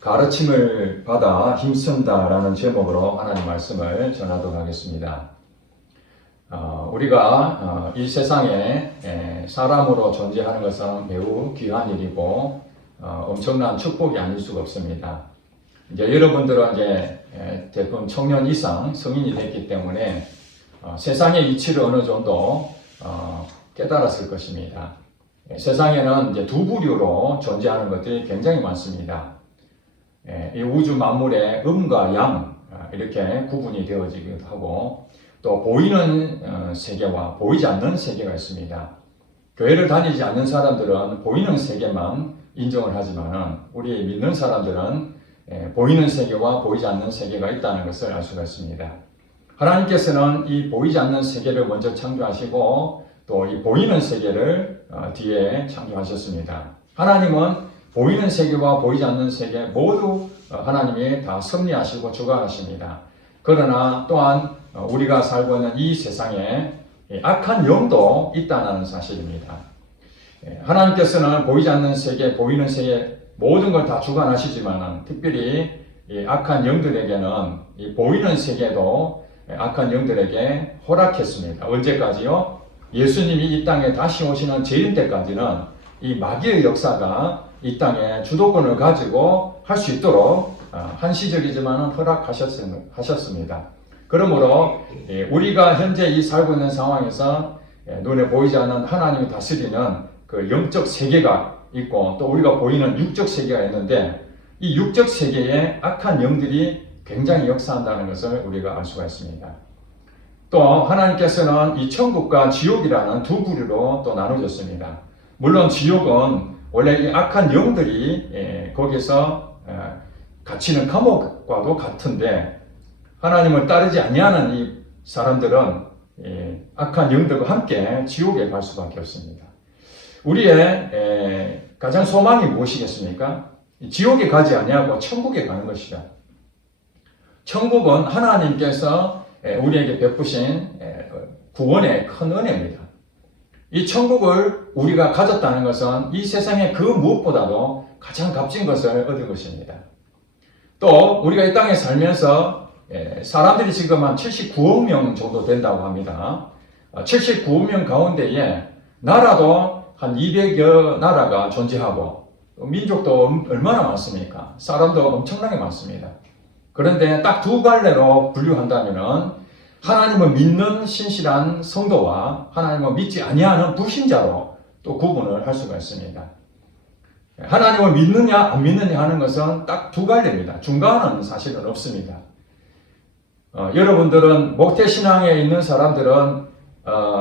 가르침을 받아 힘쓴다라는 제목으로 하나님 말씀을 전하도록 하겠습니다. 우리가 이 세상에 사람으로 존재하는 것은 매우 귀한 일이고 엄청난 축복이 아닐 수가 없습니다. 이제 여러분들은 이제 대부분 청년 이상 성인이 됐기 때문에 세상의 이치를 어느 정도 깨달았을 것입니다. 세상에는 이제 두 부류로 존재하는 것들이 굉장히 많습니다. 이 우주 만물의 음과 양 이렇게 구분이 되어지기도 하고 또 보이는 세계와 보이지 않는 세계가 있습니다. 교회를 다니지 않는 사람들은 보이는 세계만 인정을 하지만 우리 믿는 사람들은 보이는 세계와 보이지 않는 세계가 있다는 것을 알 수가 있습니다. 하나님께서는 이 보이지 않는 세계를 먼저 창조하시고 또 이 보이는 세계를 뒤에 창조하셨습니다. 하나님은 보이는 세계와 보이지 않는 세계 모두 하나님이 다 섭리하시고 주관하십니다. 그러나 또한 우리가 살고 있는 이 세상에 악한 영도 있다는 사실입니다. 하나님께서는 보이지 않는 세계, 보이는 세계 모든 걸 다 주관하시지만 특별히 이 악한 영들에게는 이 보이는 세계도 악한 영들에게 허락했습니다. 언제까지요? 예수님이 이 땅에 다시 오시는 재림 때까지는 이 마귀의 역사가 이 땅에 주도권을 가지고 할 수 있도록 한시적이지만 허락하셨습니다. 그러므로 우리가 현재 이 살고 있는 상황에서 눈에 보이지 않는 하나님이 다스리는 그 영적 세계가 있고 또 우리가 보이는 육적 세계가 있는데 이 육적 세계에 악한 영들이 굉장히 역사한다는 것을 우리가 알 수가 있습니다. 또 하나님께서는 이 천국과 지옥이라는 두 부류로 또 나눠졌습니다. 물론 지옥은 원래 이 악한 영들이 거기서 갇히는 감옥과도 같은데 하나님을 따르지 아니하는 이 사람들은 악한 영들과 함께 지옥에 갈 수밖에 없습니다. 우리의 가장 소망이 무엇이겠습니까? 지옥에 가지 아니하고 천국에 가는 것이다. 천국은 하나님께서 우리에게 베푸신 구원의 큰 은혜입니다. 이 천국을 우리가 가졌다는 것은 이 세상의 그 무엇보다도 가장 값진 것을 얻은 것입니다. 또 우리가 이 땅에 살면서 사람들이 지금 한 79억 명 정도 된다고 합니다. 79억 명 가운데에 나라도 한 200여 나라가 존재하고 민족도 얼마나 많습니까? 사람도 엄청나게 많습니다. 그런데 딱 두 갈래로 분류한다면 하나님을 믿는 신실한 성도와 하나님을 믿지 아니하는 불신자로 또 구분을 할 수가 있습니다. 하나님을 믿느냐 안 믿느냐 하는 것은 딱 두 갈래입니다. 중간은 사실은 없습니다. 여러분들은 목태신앙에 있는 사람들은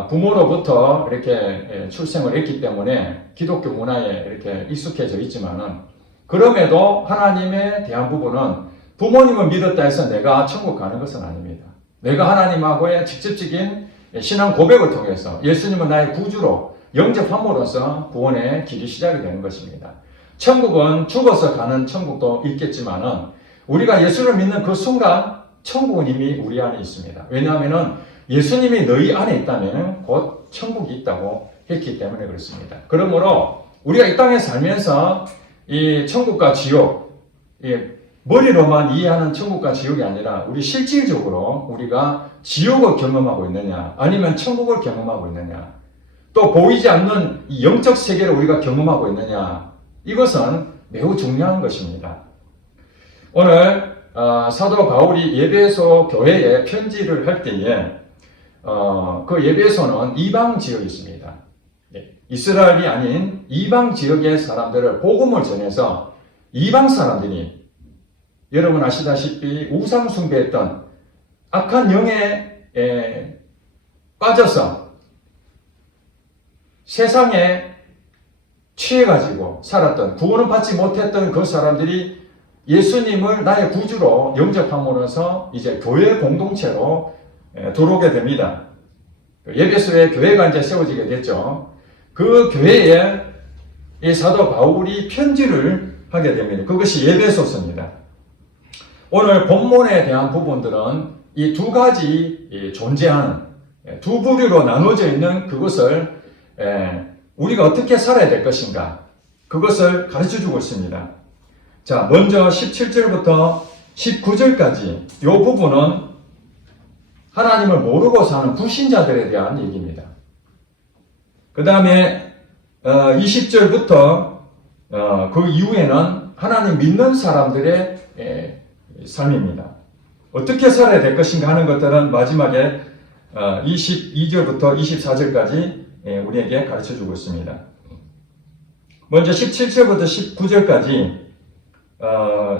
부모로부터 이렇게 출생을 했기 때문에 기독교 문화에 이렇게 익숙해져 있지만은 그럼에도 하나님에 대한 부분은 부모님을 믿었다 해서 내가 천국 가는 것은 아닙니다. 내가 하나님하고의 직접적인 신앙 고백을 통해서 예수님은 나의 구주로 영접함으로써 구원의 길이 시작이 되는 것입니다. 천국은 죽어서 가는 천국도 있겠지만은 우리가 예수를 믿는 그 순간 천국은 이미 우리 안에 있습니다. 왜냐하면 예수님이 너희 안에 있다면 곧 천국이 있다고 했기 때문에 그렇습니다. 그러므로 우리가 이 땅에 살면서 이 천국과 지옥, 머리로만 이해하는 천국과 지옥이 아니라 우리 실질적으로 우리가 지옥을 경험하고 있느냐 아니면 천국을 경험하고 있느냐 또 보이지 않는 이 영적 세계를 우리가 경험하고 있느냐 이것은 매우 중요한 것입니다. 오늘 사도 바울이 에베소 교회에 편지를 할 때에 그 에베소는 이방 지역이 있습니다. 이스라엘이 아닌 이방 지역의 사람들을 복음을 전해서 이방 사람들이 여러분 아시다시피 우상 숭배했던 악한 영에 빠져서 세상에 취해가지고 살았던 구원을 받지 못했던 그 사람들이 예수님을 나의 구주로 영접함으로써 이제 교회 공동체로 들어오게 됩니다. 에베소에 교회가 이제 세워지게 됐죠. 그 교회에 이 사도 바울이 편지를 하게 됩니다. 그것이 에베소서입니다. 오늘 본문에 대한 부분들은 이 두 가지 존재하는 두 부류로 나눠져 있는 그것을 우리가 어떻게 살아야 될 것인가 그것을 가르쳐 주고 있습니다. 자, 먼저 17절부터 19절까지 이 부분은 하나님을 모르고 사는 불신자들에 대한 얘기입니다. 그 다음에 20절부터 그 이후에는 하나님 믿는 사람들의 삶입니다. 어떻게 살아야 될 것인가 하는 것들은 마지막에 22절부터 24절까지 우리에게 가르쳐주고 있습니다. 먼저 17절부터 19절까지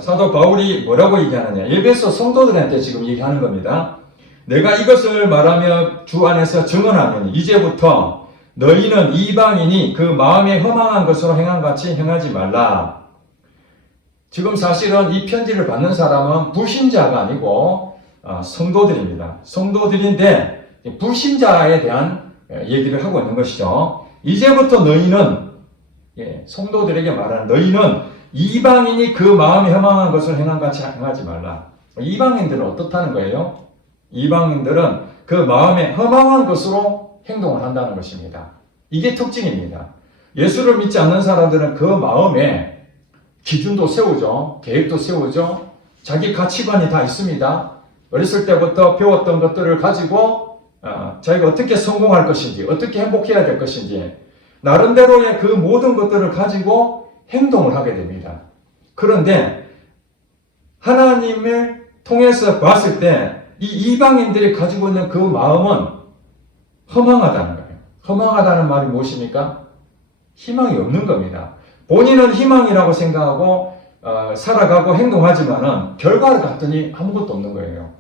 사도 바울이 뭐라고 얘기하느냐. 에베소 성도들한테 지금 얘기하는 겁니다. 내가 이것을 말하며 주 안에서 증언하노니 이제부터 너희는 이방인이 그 마음에 허망한 것으로 행함같이 행하지 말라. 지금 사실은 이 편지를 받는 사람은 불신자가 아니고 성도들입니다. 성도들인데 불신자에 대한 얘기를 하고 있는 것이죠. 이제부터 너희는 성도들에게 말하는 너희는 이방인이 그 마음에 허망한 것을 행함같이 행하지 말라. 이방인들은 어떻다는 거예요? 이방인들은 그 마음에 허망한 것으로 행동을 한다는 것입니다. 이게 특징입니다. 예수를 믿지 않는 사람들은 그 마음에 기준도 세우죠. 계획도 세우죠. 자기 가치관이 다 있습니다. 어렸을 때부터 배웠던 것들을 가지고 자기가 어떻게 성공할 것인지, 어떻게 행복해야 될 것인지 나름대로의 그 모든 것들을 가지고 행동을 하게 됩니다. 그런데 하나님을 통해서 봤을 때 이 이방인들이 가지고 있는 그 마음은 허망하다는 거예요. 허망하다는 말이 무엇입니까? 희망이 없는 겁니다. 본인은 희망이라고 생각하고 살아가고 행동하지만은 결과를 봤더니 아무것도 없는 거예요.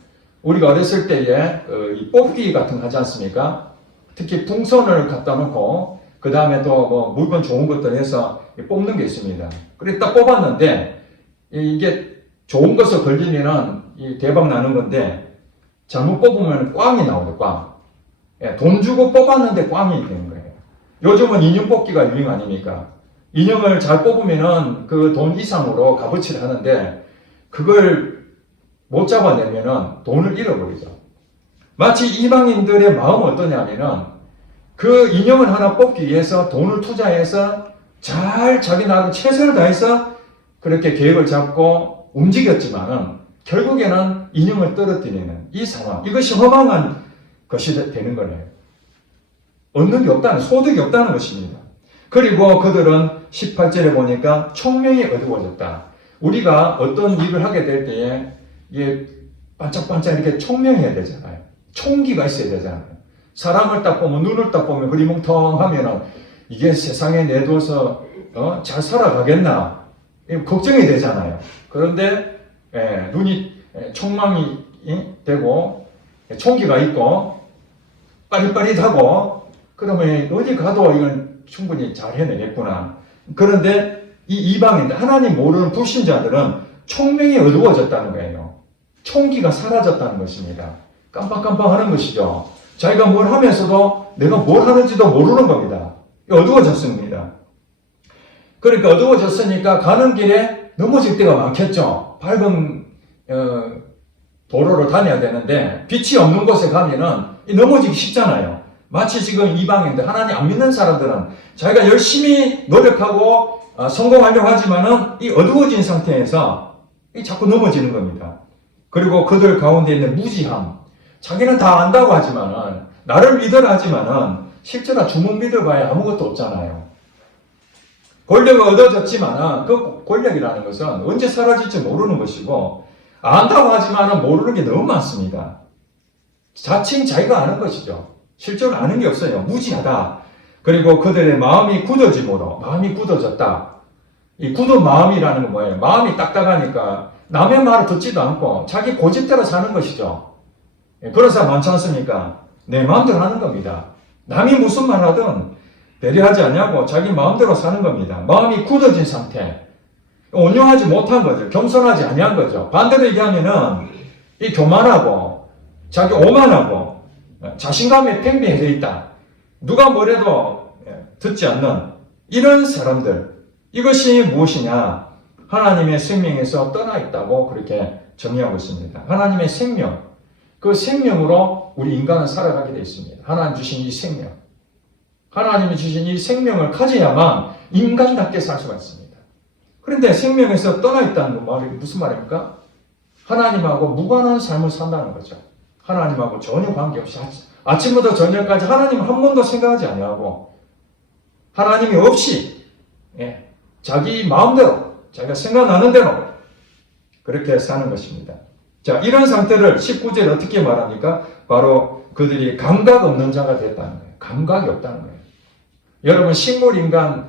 우리가 어렸을 때에 이 뽑기 같은 거 하지 않습니까? 특히 풍선을 갖다 놓고 그 다음에 또 뭐 물건 좋은 것들 해서 뽑는 게 있습니다. 그래 딱 뽑았는데 이게 좋은 것을 걸리면은 대박 나는 건데 잘못 뽑으면 꽝이 나오죠. 꽝. 돈 주고 뽑았는데 꽝이 되는 거예요. 요즘은 인형 뽑기가 유행 아닙니까? 인형을 잘 뽑으면은 그 돈 이상으로 값어치를 하는데 그걸 못 잡아내면은 돈을 잃어버리죠. 마치 이방인들의 마음은 어떠냐면은 그 인형을 하나 뽑기 위해서 돈을 투자해서 잘 자기 나름 최선을 다해서 그렇게 계획을 잡고 움직였지만은 결국에는 인형을 떨어뜨리는 이 상황, 이것이 허망한 것이 되는 거예요. 얻는 게 없다는, 소득이 없다는 것입니다. 그리고 그들은 18절에 보니까 총명이 어두워졌다. 우리가 어떤 일을 하게 될 때에 이게 반짝반짝 이렇게 총명해야 되잖아요. 총기가 있어야 되잖아요. 사람을 딱 보면, 눈을 딱 보면 흐리멍텅하면은 이게 세상에 내둬서 잘 살아가겠나 걱정이 되잖아요. 그런데 눈이 총망이 되고 총기가 있고 빠릿빠릿하고 그러면 어디 가도 이건 충분히 잘 해내겠구나. 그런데 이 이방인들, 하나님 모르는 불신자들은 총명이 어두워졌다는 거예요. 총기가 사라졌다는 것입니다. 깜빡깜빡 하는 것이죠. 자기가 뭘 하면서도 내가 뭘 하는지도 모르는 겁니다. 어두워졌습니다. 그러니까 어두워졌으니까 가는 길에 넘어질 때가 많겠죠. 밝은 도로로 다녀야 되는데 빛이 없는 곳에 가면은 넘어지기 쉽잖아요. 마치 지금 이방인들, 하나님 안 믿는 사람들은 자기가 열심히 노력하고 성공하려고 하지만은 이 어두워진 상태에서 자꾸 넘어지는 겁니다. 그리고 그들 가운데 있는 무지함, 자기는 다 안다고 하지만은 나를 믿으라 하지만은 실제로 주문 믿어봐야 아무것도 없잖아요. 권력을 얻어졌지만은 그 권력이라는 것은 언제 사라질지 모르는 것이고 안다고 하지만은 모르는 게 너무 많습니다. 자칭 자기가 아는 것이죠. 실제로 아는 게 없어요. 무지하다. 그리고 그들의 마음이 굳어짐으로, 마음이 굳어졌다. 이 굳은 마음이라는 건 뭐예요? 마음이 딱딱하니까 남의 말을 듣지도 않고 자기 고집대로 사는 것이죠. 그런 사람 많지 않습니까? 내 마음대로 하는 겁니다. 남이 무슨 말 하든 배려하지 않냐고 자기 마음대로 사는 겁니다. 마음이 굳어진 상태. 온유하지 못한 거죠. 겸손하지 아니한 거죠. 반대로 얘기하면은 이 교만하고 자기 오만하고 자신감에 팽배해져 있다. 누가 뭐래도 듣지 않는 이런 사람들. 이것이 무엇이냐? 하나님의 생명에서 떠나 있다고 그렇게 정의하고 있습니다. 하나님의 생명. 그 생명으로 우리 인간은 살아가게 되어 있습니다. 하나님 주신 이 생명. 하나님이 주신 이 생명을 가져야만 인간답게 살 수가 있습니다. 그런데 생명에서 떠나 있다는 말이 무슨 말입니까? 하나님하고 무관한 삶을 산다는 거죠. 하나님하고 전혀 관계없이 아침부터 저녁까지 하나님 한 번도 생각하지 아니하고 하나님이 없이 자기 마음대로 자기가 생각나는 대로 그렇게 사는 것입니다. 자, 이런 상태를 19절에 어떻게 말합니까? 바로 그들이 감각 없는 자가 됐다는 거예요. 감각이 없다는 거예요. 여러분, 식물 인간은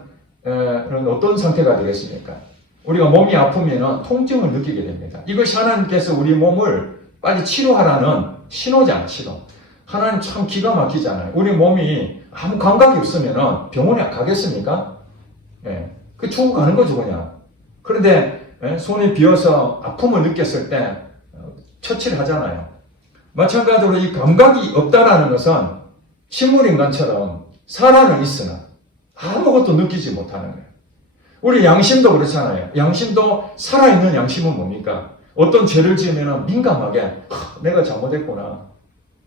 어떤 상태가 되겠습니까? 우리가 몸이 아프면 통증을 느끼게 됩니다. 이것이 하나님께서 우리 몸을 빨리 치료하라는 신호잖아요, 신호. 하나님 참 기가 막히잖아요. 우리 몸이 아무 감각이 없으면 병원에 가겠습니까? 그 죽어가는 거죠, 그냥. 그런데 손이 비어서 아픔을 느꼈을 때 처치를 하잖아요. 마찬가지로 이 감각이 없다라는 것은 식물인간처럼 살아는 있으나 아무것도 느끼지 못하는 거예요. 우리 양심도 그렇잖아요. 양심도 살아있는 양심은 뭡니까? 어떤 죄를 지으면 민감하게 내가 잘못했구나.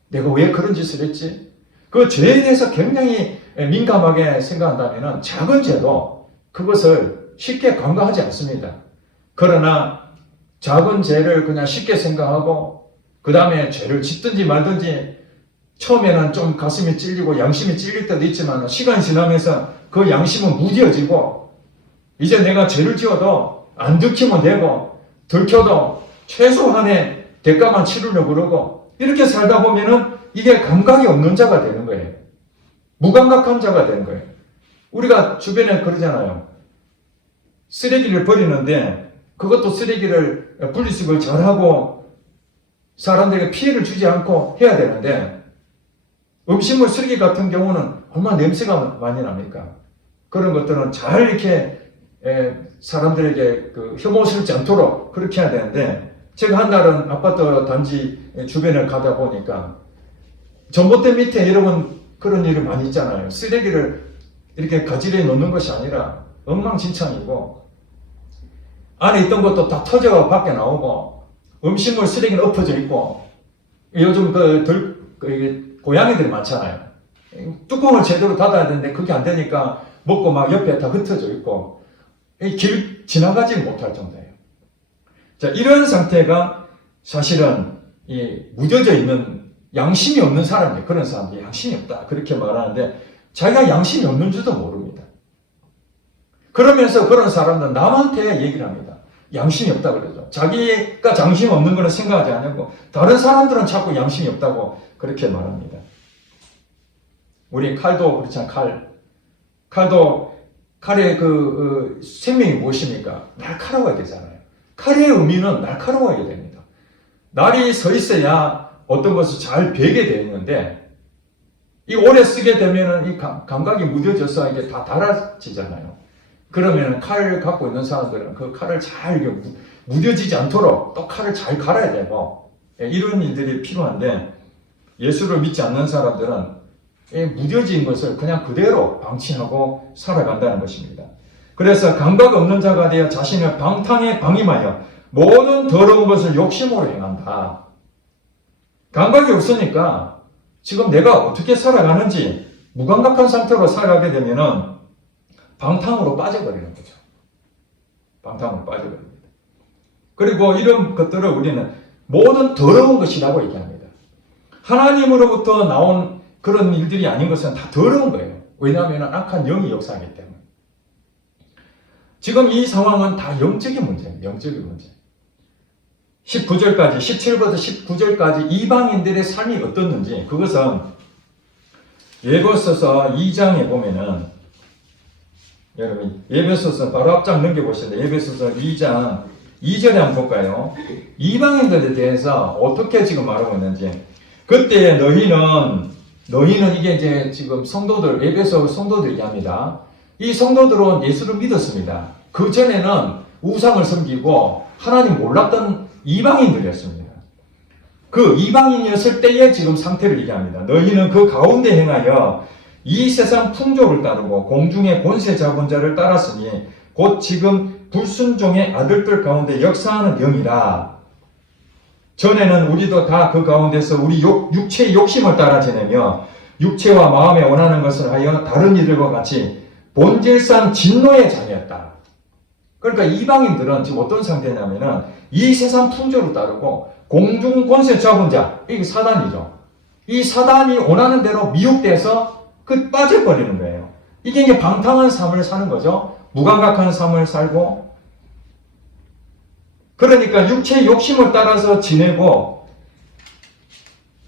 내가 왜 그런 짓을 했지? 그 죄에 대해서 굉장히 민감하게 생각한다면 작은 죄도 그것을 쉽게 간과하지 않습니다. 그러나 작은 죄를 그냥 쉽게 생각하고 그 다음에 죄를 짓든지 말든지 처음에는 좀 가슴이 찔리고 양심이 찔릴 때도 있지만 시간이 지나면서 그 양심은 무뎌지고 이제 내가 죄를 지어도 안 들키면 되고 들켜도 최소한의 대가만 치르려고 그러고 이렇게 살다 보면은 이게 감각이 없는 자가 되는 거예요. 무감각한 자가 되는 거예요. 우리가 주변에 그러잖아요. 쓰레기를 버리는데 그것도 쓰레기를 분리수거를 잘하고 사람들에게 피해를 주지 않고 해야 되는데 음식물 쓰레기 같은 경우는 얼마나 냄새가 많이 납니까? 그런 것들은 잘 이렇게 사람들에게 혐오스럽지 않도록 그렇게 해야 되는데 제가 한 날은 아파트 단지 주변을 가다 보니까 전봇대 밑에 여러분 그런 일이 많이 있잖아요. 쓰레기를 이렇게 가지런히 놓는 것이 아니라 엉망진창이고 안에 있던 것도 다 터져 밖에 나오고 음식물 쓰레기는 엎어져 있고 요즘 고양이들이 많잖아요. 뚜껑을 제대로 닫아야 되는데 그게 안 되니까 먹고 막 옆에 다 흩어져 있고 길 지나가지 못할 정도예요. 자, 이런 상태가 사실은 무뎌져 있는 양심이 없는 사람이에요. 그런 사람들이 양심이 없다 그렇게 말하는데 자기가 양심이 없는 줄도 모릅니다. 그러면서 그런 사람들은 남한테 얘기를 합니다. 양심이 없다 그러죠. 자기가 양심이 없는 거는 생각하지 않고 다른 사람들은 자꾸 양심이 없다고 그렇게 말합니다. 우리 칼도 그렇잖아요. 칼의 생명이 무엇입니까? 날카로워야 되잖아요. 칼의 의미는 날카로워야 됩니다. 날이 서 있어야 어떤 것을 잘 베게 되어 있는데 이 오래 쓰게 되면은 이 감각이 무뎌져서 이게 다 닳아지잖아요. 그러면 칼을 갖고 있는 사람들은 그 칼을 잘 무뎌지지 않도록 또 칼을 잘 갈아야 되고 이런 일들이 필요한데 예수를 믿지 않는 사람들은 무뎌진 것을 그냥 그대로 방치하고 살아간다는 것입니다. 그래서 감각 없는 자가 되어 자신을 방탕에 방임하여 모든 더러운 것을 욕심으로 행한다. 감각이 없으니까 지금 내가 어떻게 살아가는지 무감각한 상태로 살아가게 되면은 방탕으로 빠져버리는 거죠. 방탕으로 빠져버립니다. 그리고 이런 것들을 우리는 모든 더러운 것이라고 얘기합니다. 하나님으로부터 나온 그런 일들이 아닌 것은 다 더러운 거예요. 왜냐하면 악한 영이 역사하기 때문에. 지금 이 상황은 다 영적인 문제입니다. 영적인 문제. 19절까지, 17부터 19절까지 이방인들의 삶이 어떻는지 그것은 에베소서 2장에 보면은 여러분 에베소서 바로 앞장 넘겨보시는데 에베소서 2장 2절에 한번 볼까요? 이방인들에 대해서 어떻게 지금 말하고 있는지. 그때 너희는 이게 이제 지금 성도들, 에베소 성도들 얘기합니다. 이 성도들은 예수를 믿었습니다. 그 전에는 우상을 섬기고 하나님 몰랐던 이방인들이었습니다. 그 이방인이었을 때의 지금 상태를 얘기합니다. 너희는 그 가운데 행하여 이 세상 풍조를 따르고 공중의 권세 잡은 자를 따랐으니 곧 지금 불순종의 아들들 가운데 역사하는 영이라. 전에는 우리도 다 그 가운데서 우리 육체의 욕심을 따라 지내며 육체와 마음에 원하는 것을 하여 다른 이들과 같이 본질상 진노의 자녀였다. 그러니까 이방인들은 지금 어떤 상태냐면은 이 세상 풍조를 따르고 공중 권세 잡은 자, 이게 사단이죠. 이 사단이 원하는 대로 미혹돼서 빠져버리는 거예요. 이게 이제 방탕한 삶을 사는 거죠. 무감각한 삶을 살고, 그러니까 육체의 욕심을 따라서 지내고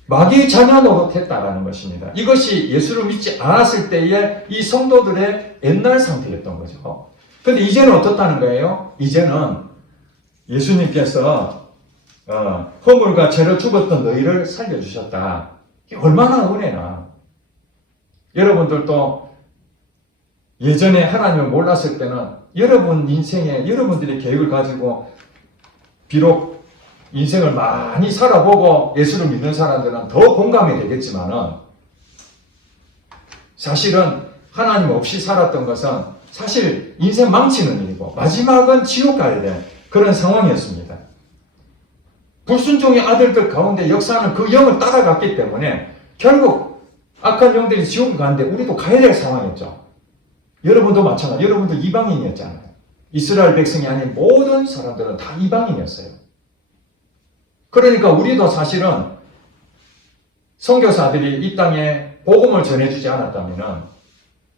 마귀의 자녀 노릇했다라는 것입니다. 이것이 예수를 믿지 않았을 때의 이 성도들의 옛날 상태였던 거죠. 근데 이제는 어떻다는 거예요? 이제는 예수님께서 허물과 죄로 죽었던 너희를 살려주셨다. 이게 얼마나 은혜나. 여러분들도 예전에 하나님을 몰랐을 때는 여러분 인생에 여러분들의 계획을 가지고 비록 인생을 많이 살아보고 예수를 믿는 사람들은 더 공감이 되겠지만은 사실은 하나님 없이 살았던 것은 사실 인생 망치는 일이고 마지막은 지옥 가야 될 그런 상황이었습니다. 불순종의 아들들 가운데 역사는 그 영을 따라갔기 때문에 결국 악한 영들이 지옥을 가는데 우리도 가야 될 상황이었죠. 여러분도 마찬가지. 여러분도 이방인이었잖아요. 이스라엘 백성이 아닌 모든 사람들은 다 이방인이었어요. 그러니까 우리도 사실은 선교사들이 이 땅에 복음을 전해주지 않았다면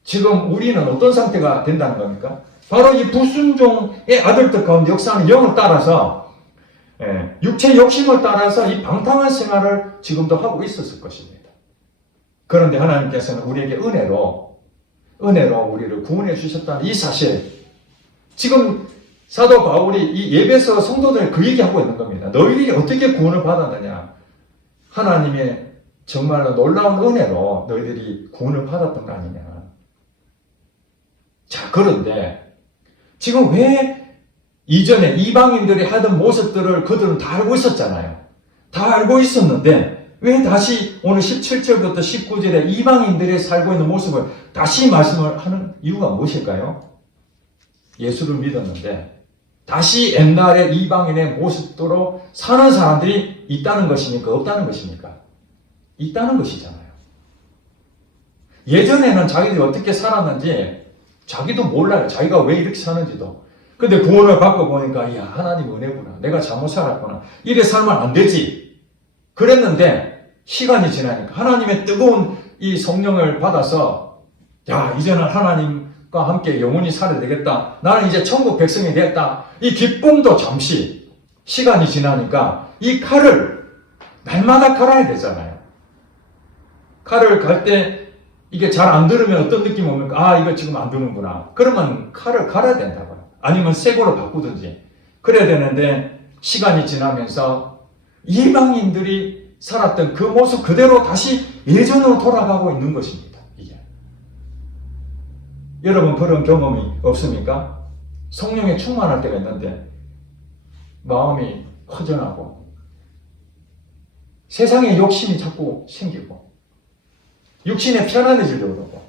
지금 우리는 어떤 상태가 된다는 겁니까? 바로 이 불순종의 아들들 가운데 역사하는 영을 따라서 육체 욕심을 따라서 이 방탕한 생활을 지금도 하고 있었을 것입니다. 그런데 하나님께서는 우리에게 은혜로 우리를 구원해 주셨다는 이 사실, 지금 사도 바울이 이 에베소 성도들 그 얘기하고 있는 겁니다. 너희들이 어떻게 구원을 받았느냐? 하나님의 정말로 놀라운 은혜로 너희들이 구원을 받았던 거 아니냐? 자, 그런데 지금 왜 이전에 이방인들이 하던 모습들을 그들은 다 알고 있었잖아요. 다 알고 있었는데 왜 다시 오늘 17절부터 19절에 이방인들이 살고 있는 모습을 다시 말씀을 하는 이유가 무엇일까요? 예수를 믿었는데 다시 옛날의 이방인의 모습대로 사는 사람들이 있다는 것입니까? 없다는 것입니까? 있다는 것이잖아요. 예전에는 자기들이 어떻게 살았는지 자기도 몰라요. 자기가 왜 이렇게 사는지도. 근데 구원을 받고 보니까 야, 하나님 은혜구나. 내가 잘못 살았구나. 이래 살면 안 되지. 그랬는데 시간이 지나니까 하나님의 뜨거운 이 성령을 받아서 야, 이제는 하나님과 함께 영원히 살아야 되겠다. 나는 이제 천국 백성이 되었다. 이 기쁨도 잠시 시간이 지나니까 이 칼을 날마다 갈아야 되잖아요. 칼을 갈 때 이게 잘 안 들으면 어떤 느낌이 옵니까? 아, 이거 지금 안 드는구나. 그러면 칼을 갈아야 된다고요. 아니면 새 거로 바꾸든지. 그래야 되는데 시간이 지나면서 이방인들이 살았던 그 모습 그대로 다시 예전으로 돌아가고 있는 것입니다. 이게. 여러분 그런 경험이 없습니까? 성령에 충만할 때가 있는데 마음이 허전하고 세상에 욕심이 자꾸 생기고 육신에 편안해지려고 그러고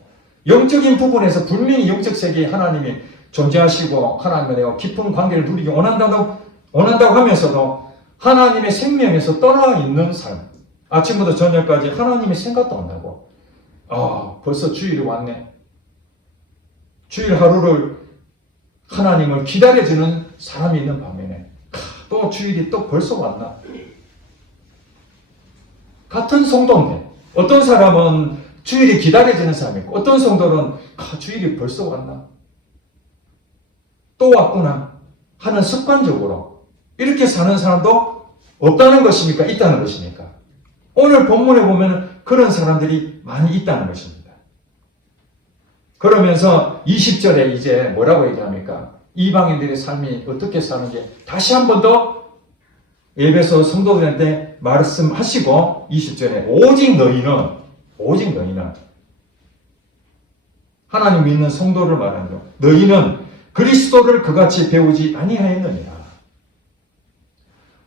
영적인 부분에서 분명히 영적 세계에 하나님이 존재하시고 하나님과 깊은 관계를 누리기 원한다고 하면서도 하나님의 생명에서 떠나 있는 삶. 아침부터 저녁까지 하나님의 생각도 안 나고 벌써 주일이 왔네. 주일 하루를 하나님을 기다려주는 사람이 있는 반면에 또 주일이 또 벌써 왔나. 같은 성도인데 어떤 사람은 주일이 기다려지는 사람이 있고 어떤 성도는 주일이 벌써 왔나? 또 왔구나 하는 습관적으로 이렇게 사는 사람도 없다는 것입니까? 있다는 것입니까? 오늘 본문에 보면 그런 사람들이 많이 있다는 것입니다. 그러면서 20절에 이제 뭐라고 얘기합니까? 이방인들의 삶이 어떻게 사는지 다시 한 번 더 에베소 성도들한테 말씀하시고 20절에 오직 너희는 하나님 믿는 성도를 말하죠. 너희는 그리스도를 그같이 배우지 아니하였느니라.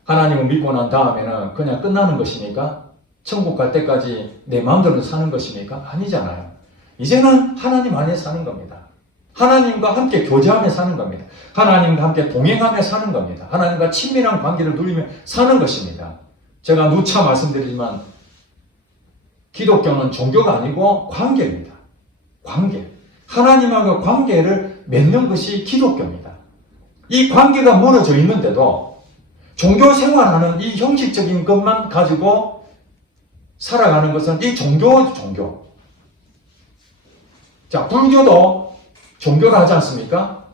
하나님을 믿고 난 다음에는 그냥 끝나는 것입니까? 천국 갈 때까지 내 마음대로 사는 것입니까? 아니잖아요. 이제는 하나님 안에 사는 겁니다. 하나님과 함께 교제하며 사는 겁니다. 하나님과 함께 동행하며 사는 겁니다. 하나님과 친밀한 관계를 누리며 사는 것입니다. 제가 누차 말씀드리지만 기독교는 종교가 아니고 관계입니다. 관계. 하나님하고 관계를 맺는 것이 기독교입니다. 이 관계가 무너져 있는데도 종교 생활하는 이 형식적인 것만 가지고 살아가는 것은 이 종교. 자, 불교도 종교를 하지 않습니까?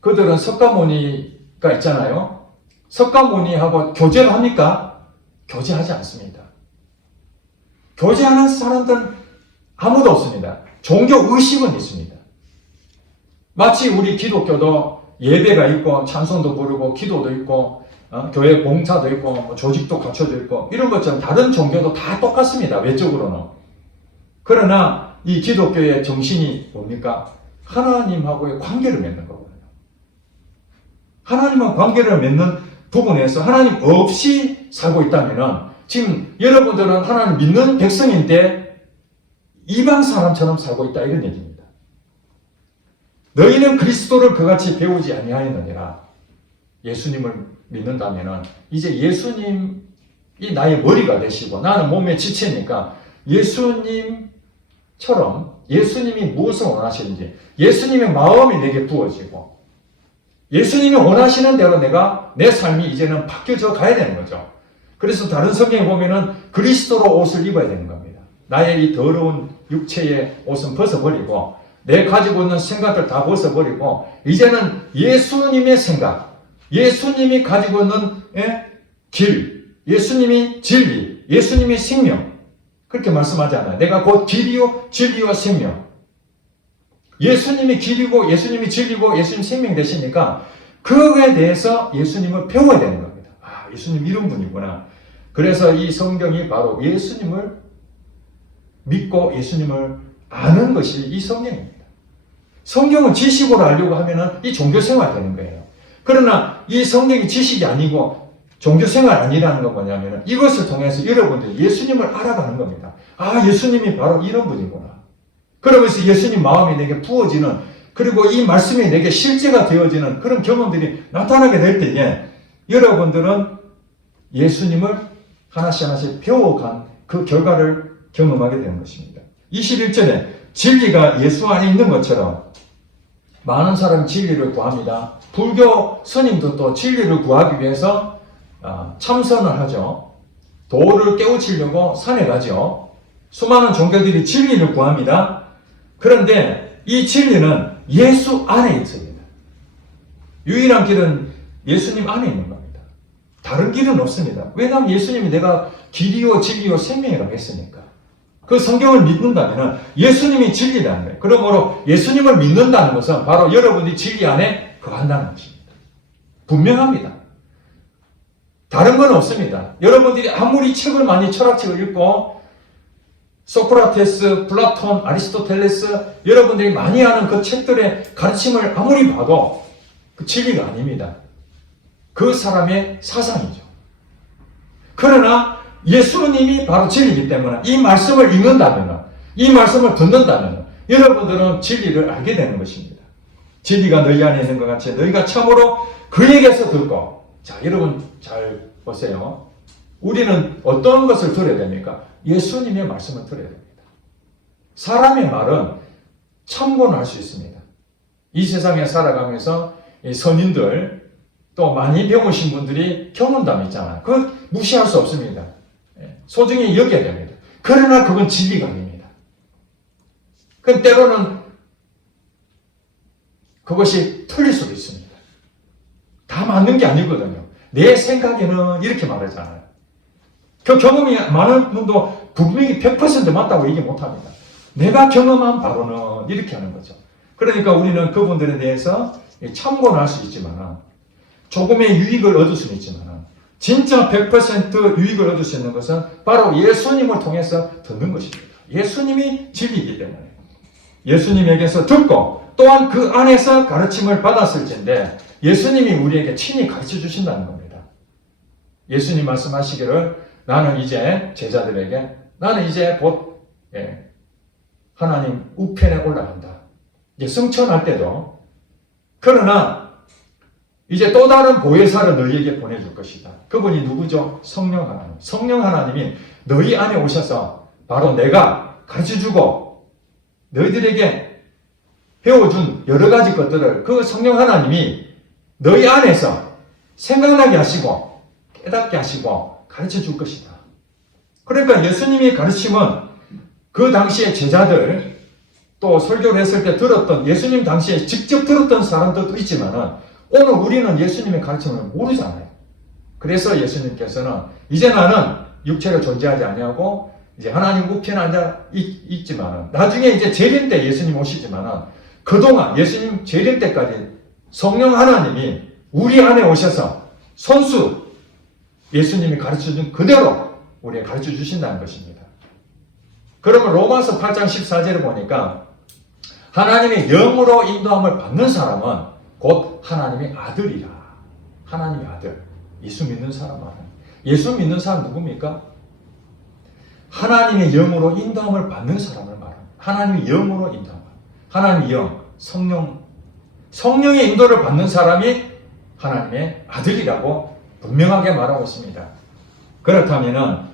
그들은 석가모니가 있잖아요. 석가모니하고 교제를 합니까? 교제하지 않습니다. 교제하는 사람들은 아무도 없습니다. 종교 의식은 있습니다. 마치 우리 기독교도 예배가 있고 찬송도 부르고 기도도 있고 교회 봉사도 있고 뭐 조직도 갖춰져 있고 이런 것처럼 다른 종교도 다 똑같습니다. 외적으로는. 그러나 이 기독교의 정신이 뭡니까? 하나님하고의 관계를 맺는 거거든요. 하나님과 관계를 맺는 부분에서 하나님 없이 살고 있다면 지금 여러분들은 하나님 믿는 백성인데 이방 사람처럼 살고 있다 이런 얘기입니다. 너희는 그리스도를 그같이 배우지 아니하였느니라. 예수님을 믿는다면 이제 예수님이 나의 머리가 되시고 나는 몸의 지체니까 예수님처럼 예수님이 무엇을 원하시는지 예수님의 마음이 내게 부어지고 예수님이 원하시는 대로 내 삶이 이제는 바뀌어져 가야 되는 거죠. 그래서 다른 성경에 보면은 그리스도로 옷을 입어야 되는 겁니다. 나의 이 더러운 육체의 옷은 벗어버리고 내 가지고 있는 생각들 다 벗어버리고 이제는 예수님의 생각, 예수님이 가지고 있는 길, 예수님이 진리, 예수님이 생명 그렇게 말씀하잖아요. 내가 곧 길이요 진리요 생명. 예수님이 길이고 예수님이 진리고 예수님 생명 되시니까 그거에 대해서 예수님을 배워야 되는 겁니다. 아, 예수님 이런 분이구나. 그래서 이 성경이 바로 예수님을 믿고 예수님을 아는 것이 이 성경입니다. 성경은 지식으로 알려고 하면은 이 종교생활 되는 거예요. 그러나 이 성경이 지식이 아니고 종교생활 아니라는 건 뭐냐면은 이것을 통해서 여러분들이 예수님을 알아가는 겁니다. 아, 예수님이 바로 이런 분이구나. 그러면서 예수님 마음이 내게 부어지는 그리고 이 말씀이 내게 실제가 되어지는 그런 경험들이 나타나게 될 때에 여러분들은 예수님을 하나씩 배워간 그 결과를 경험하게 되는 것입니다. 21절에 진리가 예수 안에 있는 것처럼 많은 사람이 진리를 구합니다. 불교 스님도 진리를 구하기 위해서 참선을 하죠. 도를 깨우치려고 산에 가죠. 수많은 종교들이 진리를 구합니다. 그런데 이 진리는 예수 안에 있습니다. 유일한 길은 예수님 안에 있는 겁니다. 다른 길은 없습니다. 왜냐하면 예수님이 내가 길이요 진리요 생명이라고 했으니까. 그 성경을 믿는다면 예수님이 진리라는 거예요. 그러므로 예수님을 믿는다는 것은 바로 여러분이 진리 안에 거한다는 것입니다. 분명합니다. 다른 건 없습니다. 여러분들이 아무리 책을 많이 철학책을 읽고 소크라테스, 플라톤, 아리스토텔레스 여러분들이 많이 아는 그 책들의 가르침을 아무리 봐도 그 진리가 아닙니다. 그 사람의 사상이죠. 그러나 예수님이 바로 진리이기 때문에 이 말씀을 읽는다면, 이 말씀을 듣는다면 여러분들은 진리를 알게 되는 것입니다. 진리가 너희 안에 있는 것 같이 너희가 참으로 그에게서 듣고 자, 여러분 잘 보세요. 우리는 어떤 것을 들어야 됩니까? 예수님의 말씀을 들어야 됩니다. 사람의 말은 참고는 할 수 있습니다. 이 세상에 살아가면서 선인들 또 많이 배우신 분들이 경험담 있잖아요. 그거 무시할 수 없습니다. 소중히 여겨야 됩니다. 그러나 그건 진리가 아닙니다. 그건 때로는 그것이 틀릴 수도 있습니다. 다 맞는 게 아니거든요. 내 생각에는 이렇게 말하잖아요. 그 경험이 많은 분도 분명히 100% 맞다고 얘기 못합니다. 내가 경험한 바로는 이렇게 하는 거죠. 그러니까 우리는 그분들에 대해서 참고는 할 수 있지만 조금의 유익을 얻을 수는 있지만 진짜 100% 유익을 얻을 수 있는 것은 바로 예수님을 통해서 듣는 것입니다. 예수님이 진리이기 때문에 예수님에게서 듣고 또한 그 안에서 가르침을 받았을진데 예수님이 우리에게 친히 가르쳐 주신다는 겁니다. 예수님 말씀하시기를 나는 이제 제자들에게 나는 이제 곧 하나님 우편에 올라간다. 이제 승천할 때도 그러나 이제 또 다른 보혜사를 너희에게 보내줄 것이다. 그분이 누구죠? 성령 하나님. 성령 하나님이 너희 안에 오셔서 바로 내가 가르쳐주고 너희들에게 배워준 여러 가지 것들을 그 성령 하나님이 너희 안에서 생각나게 하시고 깨닫게 하시고 가르쳐 줄 것이다. 그러니까 예수님이 가르침은 그 당시에 제자들 또 설교를 했을 때 들었던 예수님 당시에 직접 들었던 사람들도 있지만은 오늘 우리는 예수님의 가르침을 모르잖아요. 그래서 예수님께서는 이제 나는 육체가 존재하지 아니하고 이제 하나님 우편에 앉아 있지만은 나중에 이제 재림 때 예수님 오시지만은 그동안 예수님 재림 때까지 성령 하나님이 우리 안에 오셔서 손수 예수님이 가르쳐준 그대로 우리에게 가르쳐 주신다는 것입니다. 그러면 로마서 8장 14절을 보니까 하나님의 영으로 인도함을 받는 사람은 곧 하나님의 아들이라. 하나님의 아들. 예수 믿는 사람 말은. 예수 믿는 사람 누굽니까? 하나님의 영으로 인도함을 받는 사람을 말합니다. 하나님의 영으로 인도함. 하나님의 영, 성령의 인도를 받는 사람이 하나님의 아들이라고 분명하게 말하고 있습니다. 그렇다면은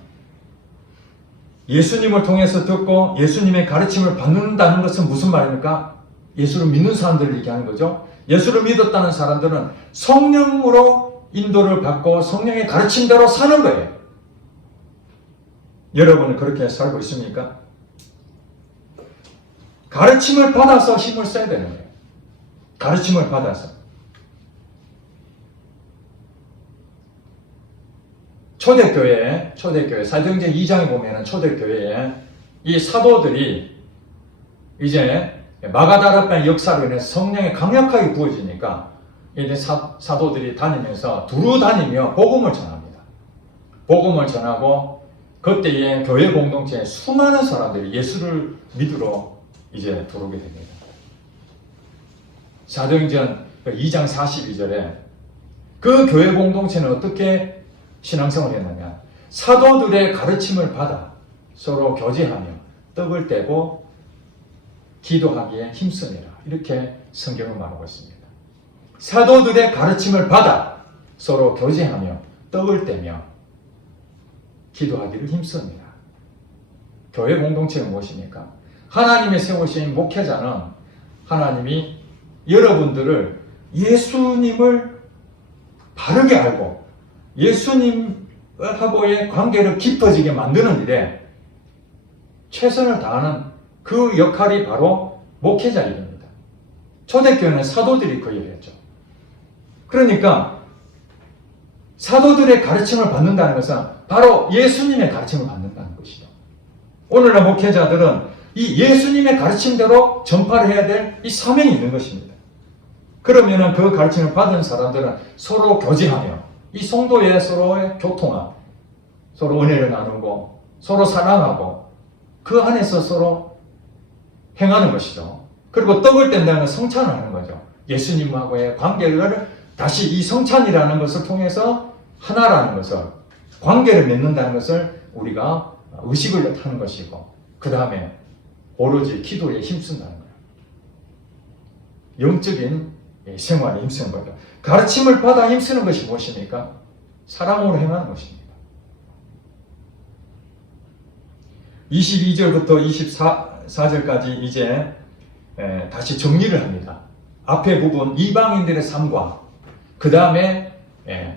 예수님을 통해서 듣고 예수님의 가르침을 받는다는 것은 무슨 말입니까? 예수를 믿는 사람들을 얘기하는 거죠. 예수를 믿었다는 사람들은 성령으로 인도를 받고 성령의 가르침대로 사는 거예요. 여러분은 그렇게 살고 있습니까? 가르침을 받아서 힘을 써야 되는 거예요. 가르침을 받아서. 초대교회, 사도행전 2장에 보면은 초대교회에 이 사도들이 이제 마가다락방의 역사로 인해서 성령이 강력하게 부어지니까 이제 사도들이 다니면서 두루 다니며 복음을 전합니다. 복음을 전하고 그때의 교회 공동체에 수많은 사람들이 예수를 믿으러 이제 들어오게 됩니다. 사도행전 2장 42절에 그 교회 공동체는 어떻게 신앙생활을 했느냐. 사도들의 가르침을 받아 서로 교제하며 떡을 떼고 기도하기에 힘쓰니라. 이렇게 성경을 말하고 있습니다. 사도들의 가르침을 받아 서로 교제하며 떡을 떼며 기도하기를 힘씁니다. 교회 공동체가 무엇입니까? 하나님의 세우신 목회자는 하나님이 여러분들을 예수님을 바르게 알고 예수님하고의 관계를 깊어지게 만드는 일에 최선을 다하는 그 역할이 바로 목회자 일입니다. 초대교회는 사도들이 그 일을 했죠. 그러니까 사도들의 가르침을 받는다는 것은 바로 예수님의 가르침을 받는다는 것이죠. 오늘날 목회자들은 이 예수님의 가르침대로 전파를 해야 될 이 사명이 있는 것입니다. 그러면은 그 가르침을 받은 사람들은 서로 교제하며 이 성도의 서로의 교통함, 서로 은혜를 나누고 서로 사랑하고 그 안에서 서로 행하는 것이죠. 그리고 떡을 뗀다는 건 성찬을 하는 거죠. 예수님하고의 관계를 다시 이 성찬이라는 것을 통해서 하나라는 것을, 관계를 맺는다는 것을 우리가 의식을 하는 것이고, 그 다음에 오로지 기도에 힘쓴다는 거예요. 영적인 생활에 힘쓰는 거죠. 가르침을 받아 힘쓰는 것이 무엇입니까? 사랑으로 행하는 것입니다. 22절부터 24절까지 이제 다시 정리를 합니다. 앞에 부분 이방인들의 삶과 그 다음에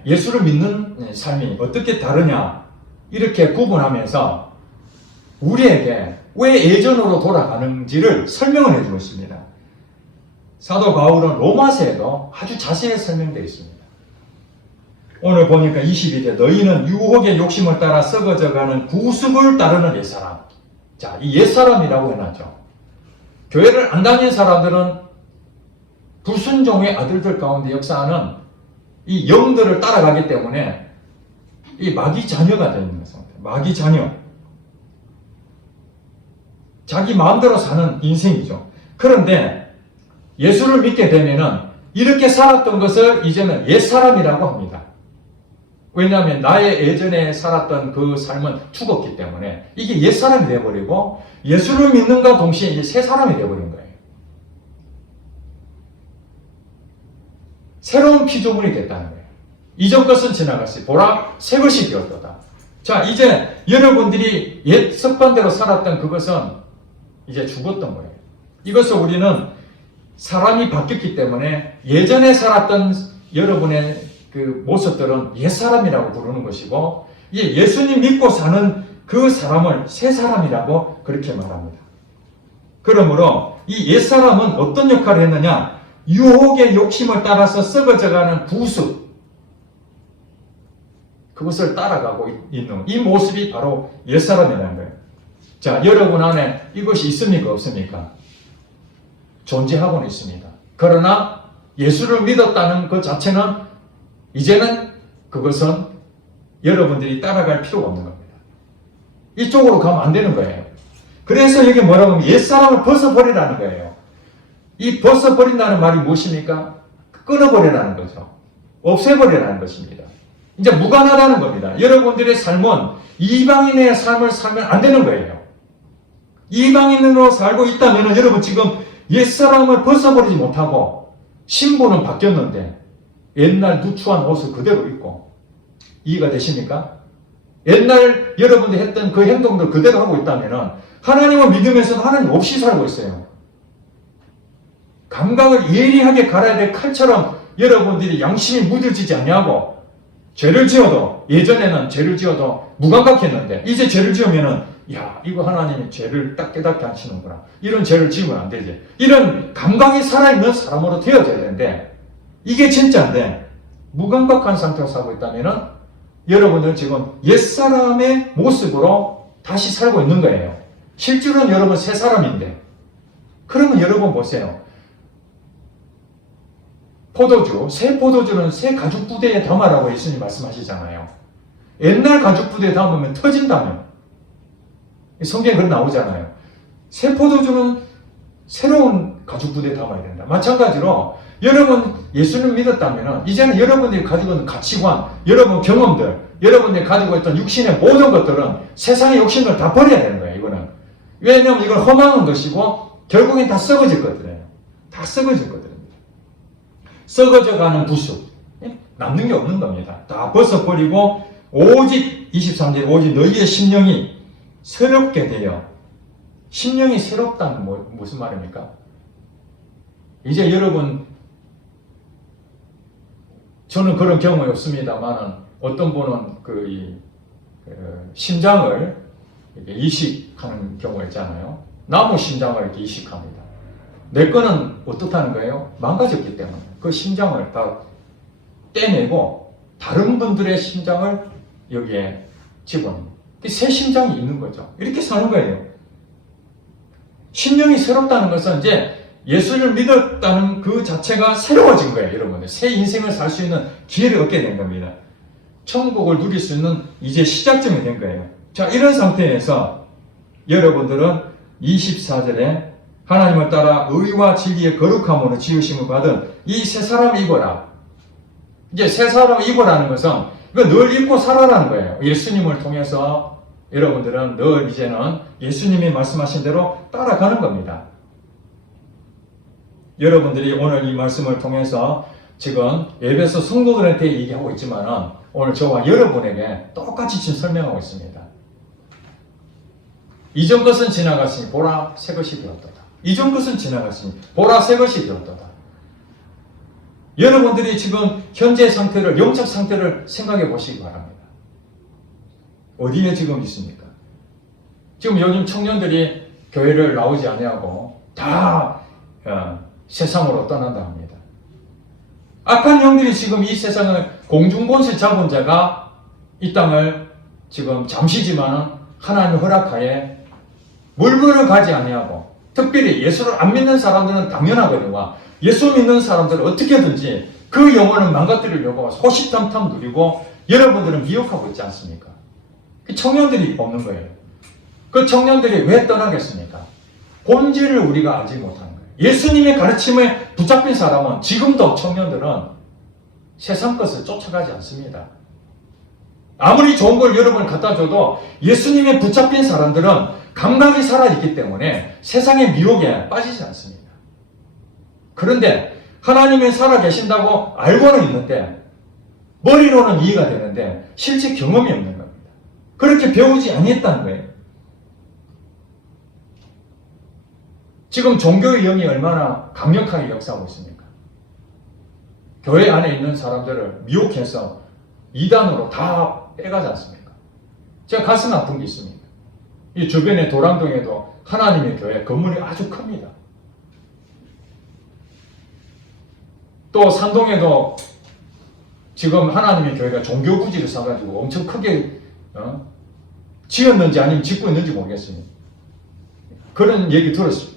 예수를 믿는 삶이 어떻게 다르냐 이렇게 구분하면서 우리에게 왜 예전으로 돌아가는지를 설명을 해주고 있습니다. 사도 바울은 로마서에도 아주 자세히 설명되어 있습니다. 오늘 보니까 22절 너희는 유혹의 욕심을 따라 썩어져가는 구습을 따르는 옛사람. 자, 이 옛사람이라고 해놨죠. 교회를 안 다니는 사람들은 불순종의 아들들 가운데 역사하는 이 영들을 따라가기 때문에 이 마귀 자녀가 되는 것입니다. 마귀 자녀. 자기 마음대로 사는 인생이죠. 그런데 예수를 믿게 되면은 이렇게 살았던 것을 이제는 옛사람이라고 합니다. 왜냐하면 나의 예전에 살았던 그 삶은 죽었기 때문에 이게 옛사람이 되어버리고 예수를 믿는과 동시에 이제 새 사람이 되어버린 거예요. 새로운 피조물이 됐다는 거예요. 이전 것은 지나갔으니 보라 새 것이 되었도다. 자, 이제 여러분들이 옛 습관대로 살았던 그것은 이제 죽었던 거예요. 이것을 우리는 사람이 바뀌었기 때문에 예전에 살았던 여러분의 그 모습들은 옛사람이라고 부르는 것이고, 예수님 믿고 사는 그 사람을 새 사람이라고 그렇게 말합니다. 그러므로 이 옛사람은 어떤 역할을 했느냐? 유혹의 욕심을 따라서 썩어져가는 부수, 그것을 따라가고 있는 이 모습이 바로 옛사람이라는 거예요. 자, 여러분 안에 이것이 있습니까? 없습니까? 존재하고는 있습니다. 그러나 예수를 믿었다는 것 자체는 이제는 그것은 여러분들이 따라갈 필요가 없는 겁니다. 이쪽으로 가면 안 되는 거예요. 그래서 여기 뭐라고 하면 옛사람을 벗어버리라는 거예요. 이 벗어버린다는 말이 무엇입니까? 끊어버리라는 거죠. 없애버리라는 것입니다. 이제 무관하다는 겁니다. 여러분들의 삶은 이방인의 삶을 살면 안 되는 거예요. 이방인으로 살고 있다면 여러분 지금 옛사람을 벗어버리지 못하고 신분은 바뀌었는데 옛날 누추한 옷을 그대로 입고, 이해가 되십니까? 옛날 여러분들이 했던 그 행동들 그대로 하고 있다면 하나님을 믿으면서도 하나님 없이 살고 있어요. 감각을 예리하게 갈아야 될 칼처럼 여러분들이 양심이 무뎌지지 아니하고, 죄를 지어도, 예전에는 죄를 지어도 무감각했는데 이제 죄를 지으면은 야, 이거 하나님이 죄를 딱 깨닫게 하시는구나, 이런 죄를 지으면 안 되지, 이런 감각이 살아있는 사람으로 되어져야 되는데, 이게 진짜인데 무감각한 상태로 살고 있다면은 여러분들 지금 옛사람의 모습으로 다시 살고 있는 거예요. 실제로는 여러분 새 사람인데. 그러면 여러분 보세요. 포도주, 새 포도주는 새 가죽 부대에 담아라고 예수님 말씀하시잖아요. 옛날 가죽 부대에 담으면 터진다며. 성경에 그런 나오잖아요. 새 포도주는 새로운 가죽 부대에 담아야 된다. 마찬가지로 여러분 예수님 믿었다면 이제는 여러분들이 가지고 있는 가치관, 여러분 경험들, 여러분들이 가지고 있던 육신의 모든 것들은 세상의 욕심을 다 버려야 되는 거예요. 이거는. 왜냐하면 이건 허망한 것이고 결국엔 다 썩어질 것들이에요. 다 썩어질 것들입니다. 썩어져가는 부수, 남는 게 없는 겁니다. 다 벗어버리고 오직 23절 오직 너희의 심령이 새롭게 되어. 심령이 새롭다는 무슨 말입니까? 이제 여러분, 저는 그런 경험이 없습니다만 어떤 분은 심장을 이렇게 이식하는 경우가 있잖아요. 나무 심장을 이렇게 이식합니다. 내 거는 어떻다는 거예요? 망가졌기 때문에 그 심장을 다 떼내고 다른 분들의 심장을 여기에 집어넣는, 새 심장이 있는 거죠. 이렇게 사는 거예요. 심령이 새롭다는 것은 이제 예수를 믿었다는 그 자체가 새로워진 거예요. 여러분들 새 인생을 살 수 있는 기회를 얻게 된 겁니다. 천국을 누릴 수 있는 이제 시작점이 된 거예요. 자, 이런 상태에서 여러분들은 24절에 하나님을 따라 의와 진리의 거룩함으로 지으심을 받은 이 새 사람을 입어라. 이제 새 사람을 입어라는 것은 이거 늘 입고 살아라는 거예요. 예수님을 통해서 여러분들은 늘 이제는 예수님이 말씀하신 대로 따라가는 겁니다. 여러분들이 오늘 이 말씀을 통해서 지금 에베소 성도들한테 얘기하고 있지만은 오늘 저와 여러분에게 똑같이 지금 설명하고 있습니다. 이전 것은 지나갔으니 보라 새 것이 되었도다. 이전 것은 지나갔으니 보라 새 것이 되었도다. 여러분들이 지금 현재 상태를, 영적 상태를 생각해 보시기 바랍니다. 어디에 지금 있습니까? 지금 요즘 청년들이 교회를 나오지 아니하고 다 세상으로 떠난다 합니다. 악한 영들이 지금 이 세상을 공중권세 잡은 자가 이 땅을 지금 잠시지만은 하나님의 허락하에 물건을 가지 아니하고, 특별히 예수를 안 믿는 사람들은 당연하거든요. 예수 믿는 사람들은 어떻게든지 그 영혼을 망가뜨리려고 호시탐탐 누리고 여러분들은 미혹하고 있지 않습니까? 그 청년들이 없는 거예요. 그 청년들이 왜 떠나겠습니까? 본질을 우리가 알지 못하는 거예요. 예수님의 가르침에 붙잡힌 사람은, 지금도 청년들은 세상 것을 쫓아가지 않습니다. 아무리 좋은 걸 여러분을 갖다 줘도 예수님에 붙잡힌 사람들은 감각이 살아있기 때문에 세상의 미혹에 빠지지 않습니다. 그런데 하나님이 살아계신다고 알고는 있는데, 머리로는 이해가 되는데 실제 경험이 없는 겁니다. 그렇게 배우지 아니했다는 거예요. 지금 종교의 영이 얼마나 강력하게 역사하고 있습니까? 교회 안에 있는 사람들을 미혹해서 이단으로 다 빼가지 않습니까? 제가 가슴 아픈 게 있습니다. 이 주변의 도랑동에도 하나님의 교회 건물이 아주 큽니다. 또 산동에도 지금 하나님의 교회가 종교부지를 사가지고 엄청 크게 지었는지 아니면 짓고 있는지 모르겠습니다. 그런 얘기 들었습니다.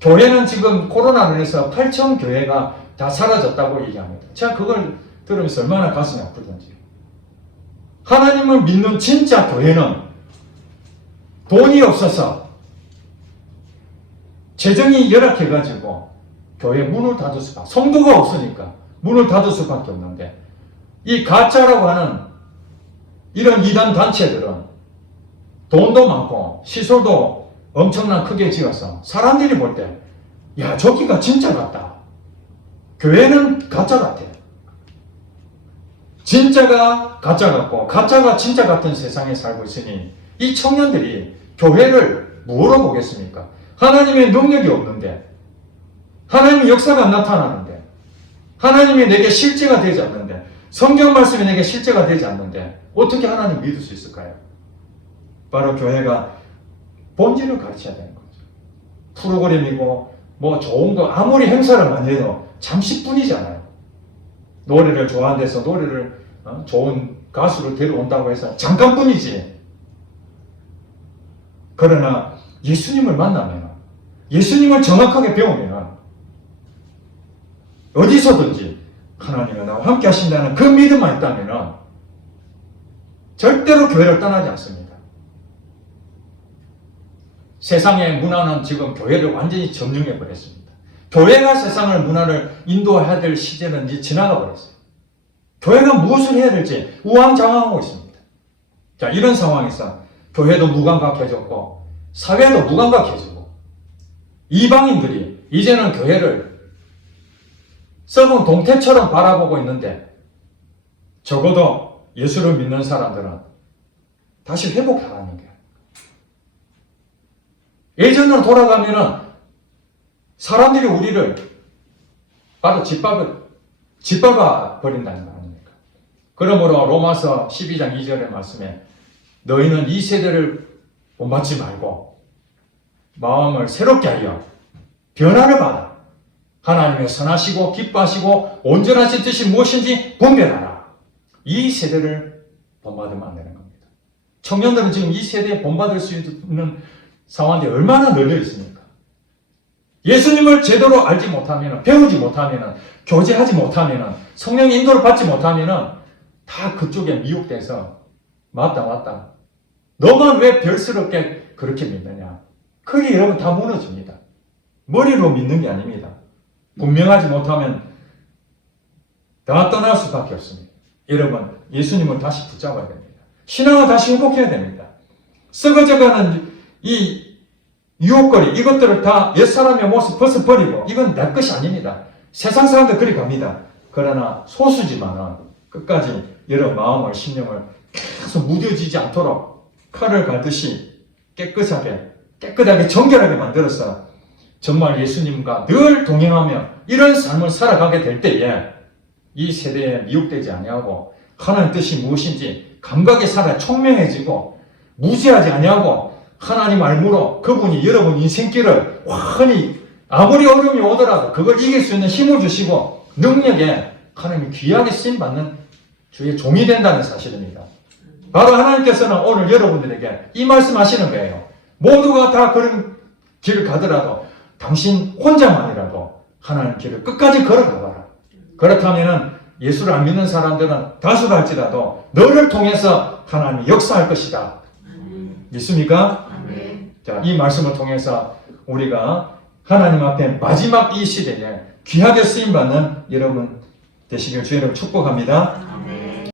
교회는 지금 코로나로 인해서 8천 교회가 다 사라졌다고 얘기합니다. 제가 그걸 들으면서 얼마나 가슴이 아프던지. 하나님을 믿는 진짜 교회는 돈이 없어서 재정이 열악해가지고 교회 문을 닫을 수밖에, 성도가 없으니까 문을 닫을 수밖에 없는데, 이 가짜라고 하는 이런 이단 단체들은 돈도 많고 시설도 엄청난 크게 지어서 사람들이 볼 때, 야, 저기가 진짜 같다. 교회는 가짜 같아. 진짜가 가짜 같고 가짜가 진짜 같은 세상에 살고 있으니 이 청년들이 교회를 뭐로 보겠습니까? 하나님의 능력이 없는데, 하나님의 역사가 안 나타나는데, 하나님이 내게 실제가 되지 않는데, 성경 말씀이 내게 실제가 되지 않는데 어떻게 하나님 믿을 수 있을까요? 바로 교회가 본질을 가르쳐야 되는 거죠. 프로그램이고 뭐 좋은 거 아무리 행사를 많이 해도 잠시뿐이잖아요. 노래를 좋아하는 데서 노래를 좋은 가수를 데려온다고 해서 잠깐뿐이지. 그러나 예수님을 만나면, 예수님을 정확하게 배우면 어디서든지 하나님은 나와 함께 하신다는 그 믿음만 있다면 절대로 교회를 떠나지 않습니다. 세상의 문화는 지금 교회를 완전히 점령해 버렸습니다. 교회가 세상을 문화를 인도해야 될 시대는 이제 지나가 버렸어요. 교회가 무엇을 해야 될지 우왕좌왕하고 있습니다. 자, 이런 상황에서 교회도 무감각해졌고 사회도 무감각해지고 이방인들이 이제는 교회를 썩은 동태처럼 바라보고 있는데, 적어도 예수를 믿는 사람들은 다시 회복하라는 거예요. 예전으로 돌아가면은 사람들이 우리를 바로 짓밟아 버린다는 거 아닙니까? 그러므로 로마서 12장 2절의 말씀에 너희는 이 세대를 본받지 말고 마음을 새롭게 하여 변화를 받아 하나님의 선하시고 기뻐하시고 온전하신 뜻이 무엇인지 분별하라. 이 세대를 본받으면 안 되는 겁니다. 청년들은 지금 이 세대에 본받을 수 있는 상황이 얼마나 널려 있습니까? 예수님을 제대로 알지 못하면, 배우지 못하면, 교제하지 못하면, 성령의 인도를 받지 못하면 다 그쪽에 미혹돼서 맞다. 너만 왜 별스럽게 그렇게 믿느냐? 그게 여러분 다 무너집니다. 머리로 믿는 게 아닙니다. 분명하지 못하면 다 떠날 수밖에 없습니다. 여러분, 예수님을 다시 붙잡아야 됩니다. 신앙을 다시 회복해야 됩니다. 썩어져가는 이 유혹거리, 이것들을 다 옛사람의 모습 벗어버리고, 이건 내 것이 아닙니다. 세상 사람들 그리 갑니다. 그러나 소수지만은 끝까지 여러분 마음을, 심령을 계속 무뎌지지 않도록 칼을 갈듯이 깨끗하게 정결하게 만들어서 정말 예수님과 늘 동행하며 이런 삶을 살아가게 될 때에 이 세대에 미혹되지 아니하고 하나님의 뜻이 무엇인지 감각에 살아 총명해지고 무지하지 아니하고 하나님 알므로 그분이 여러분 인생길을 환히 아무리 어려움이 오더라도 그걸 이길 수 있는 힘을 주시고 능력에 하나님이 귀하게 쓰임받는 주의 종이 된다는 사실입니다. 바로 하나님께서는 오늘 여러분들에게 이 말씀 하시는 거예요. 모두가 다 그런 길을 가더라도 당신 혼자만이라도 하나님 길을 끝까지 걸어가봐라. 그렇다면 예수를 안 믿는 사람들은 다수가 할지라도 너를 통해서 하나님이 역사할 것이다. 믿습니까? 자, 이 말씀을 통해서 우리가 하나님 앞에 마지막 이 시대에 귀하게 쓰임받는 여러분 되시길 주의 이름으로 축복합니다.